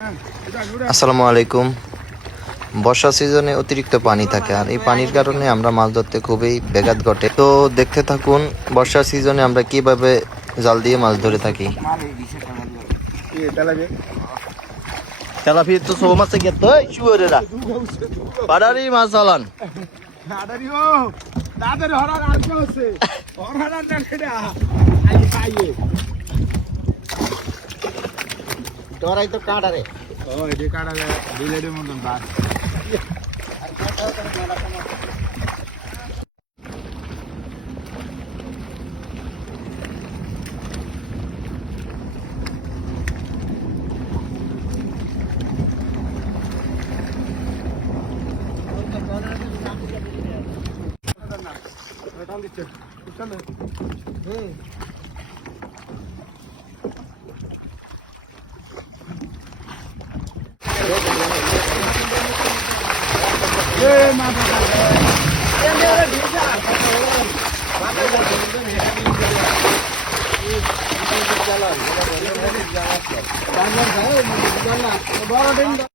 আসসালামু আলাইকুম। বর্ষা সিজনে অতিরিক্ত পানি থাকে আর এই পানির কারণে আমরা মাছ ধরতে খুবই ব্যাঘাত ঘটে। তো দেখতে থাকুন বর্ষা সিজনে আমরা কিভাবে জাল দিয়ে মাছ ধরে থাকি। তেলাপিয়া তো সব মাছে গেত শুয়োরেরা পাড়ারি মাছ চালান। ডরাই তো কাটারে বিলেটের মতন বাস